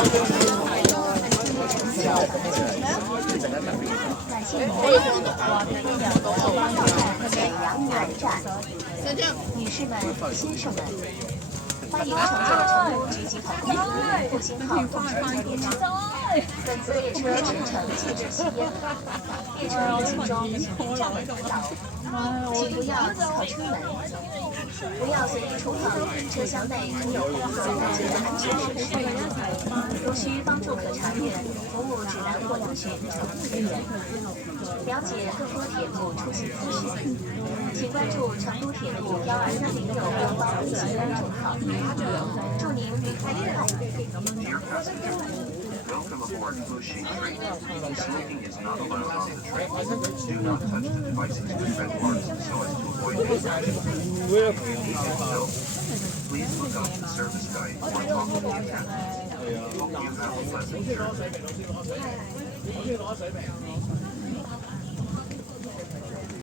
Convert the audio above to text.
感谢您的光临，后方到站沈阳南站。女士们、先生们，欢迎乘坐成都直吉航空复兴号动车列车。本次列车全程禁止吸烟，列车引擎中请您站稳扶牢，请不要倚靠车门，不要随意触碰车厢内可有空色等级的安全设施。如需帮助可查阅服务指南或咨询乘务人员，了解更多铁路出行资讯，请关注成都铁路12306官方微信公众号。祝您旅途愉快。Welcome aboard Fuxing Train. Smoking is not allowed on the train. Do not touch the devices with red marks so as to avoid infection. If you need help, please look up the service guide or talk to the attendant. Hope you have a pleasant journey.